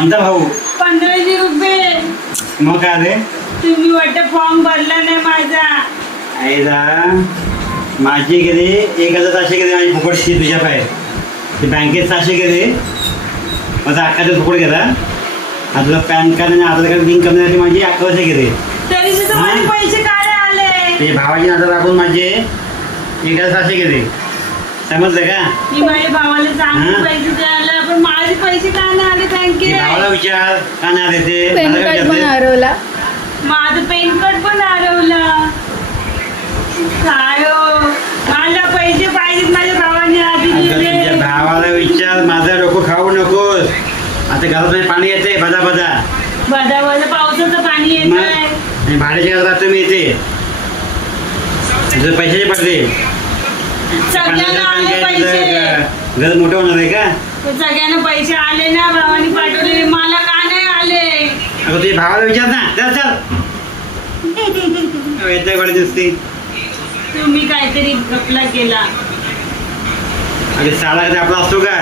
कोणता भाऊ. पंधराशे रुपये. मग काय रे? तुम्ही वाटतं फॉर्म भरला नाही माझा. आईला माझी गेली एक हजार सहाशे गेले माझी फुकटची तुझ्या पाय ते बँकेत सहाशे गेले. माझा अख्खाचा फुकट गेला. आता तुला पॅन कार्ड आणि आधार कार्ड लिंक करण्यासाठी माझी अकराशे गेले. तरी सुद्धा हा? माझे पैसे काय आले? तुझ्या भावाची नातं लागून माझे एक हजार सहाशे गेले. समजलं का? मी माझ्या भावाला चांगले? पैसे द्यायला पण विचार का नाही आले ते पेन कार्ड पण विचारते? हरवला. माझं पेन कार्ड पण हरवलं. काय हो? मला पैसे पाहिजेत माझ्या भावाने आधी अगं, तुझ्या दिले भावाला विचार माझं डोकं खाऊ नकोस. आता घरात पाणी येते बजा बजा बदा बदा पावसाचं पाणी येत आहे आणि भाड्याच्या घरात राहतो मी इथे तुझे पैशाचे पडले. सगळ्यांना आले पैसे. घर मोठं होणार आहे का? सगळ्यांना पैसे आले ना भावाने अगं तुझ्या भावाला विचार ना. चल चल. येते कडे दिसते. तुम्ही काहीतरी गपला केला. अरे साला आपला असतो का?